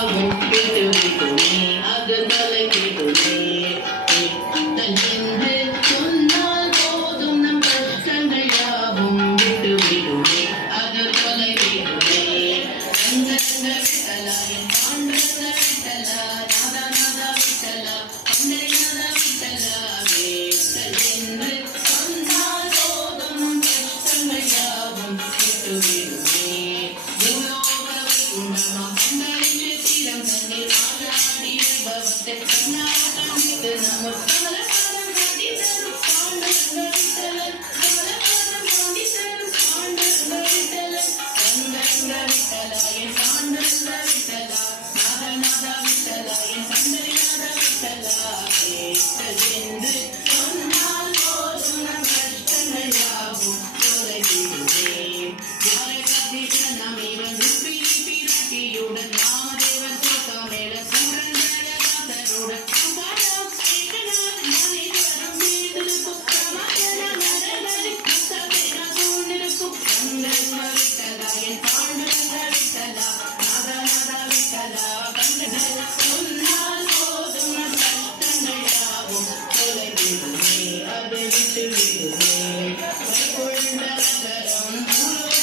யாவும் விட்டு விடுமே அது தொலைவிடுமே என்று சொன்னால் போதும் நம் கஷ்டங்கள் யாவும் விட்டு விடுமே அது தொலைவிடுமே ரங்க ரங்க விட்டலா என் பாண்டரங்க விட்டலா நாதா நாதா விட்டலா பண்டரி நாதா விட்டலா வேட்டல் என்று சொன்னால் போதும் நம் கஷ்டங்கள் யாவும் விட்டு விடுமே பூலோக வைகுண்டமா பண்டரின்று தீரம் தண்ணீர் ஆடாடி வைபவத்தை கண்ணால் கண்டித்து நம்ம கமலபாதம் காட்டி தரும் பாண்டரங்க விட்டலன் கமலபாதம் காட்டி தரும் பாண்டரங்க விட்டலன் ரங்க ரங்க விட்டலா என் பாண்டரங்க விட்டலா நாதா நாதா விட்டலா என் பண்டரி நாதா விட்டலா வேட்டல் என்று சொன்னால் போதும் நம் கஷ்டங்கள் யாவும் தொலைவிடுமே யாரை கத்தி நாம் இவன் ருக்மிணி பிராட்டியுடன் ராமதேவன் தோட்டமேல சூரன் ஜெயகாந்தருடன் ஏகநாத் மனிதரும் வீட்டிருக்கும் பிரமாதன மரபடி முத்தவேன சூழ்நிருக்கும் ரங்க விட்டலா என் பாண்டரங்க விட்டலா நாதா நாதா விட்டலா கண்டகள் சொன்னால் போதும் நம் கஷ்டங்கள் யாவும் தொலைவிடுமே அதை விட்டு விடுமே வைகுண்ட நகரம் பூலோக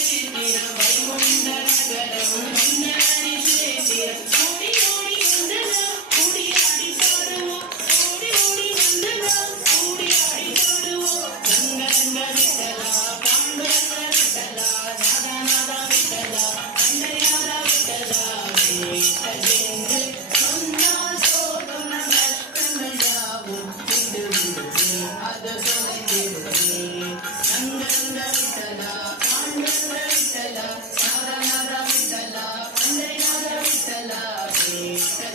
சேத்திரம் வைகுண்ட நகரம் மன்னரி சேத்திரம் ஓடி ஓடி வந்தனா ஓடியாடி பாடுவோம் ஓடி ஓடி வந்தனா ஓடியாடி பாடுவோம் ரங்க ரங்க விட்டலா பாண்டுரங்க விட்டலா நாதா நாதா விட்டலா பண்டரி நாதா விட்டலா வேட்டல் என்று சொன்னால் போதும் நம் கஷ்டங்கள் யாவும் விட்டு விடுமே அது தொலைவிடுமே ரங்க ரங்க விட்டலா பாண்டுரங்க விட்டலா நாதா நாதா விட்டலா பண்டரி நாதா விட்டலா வேட்டல்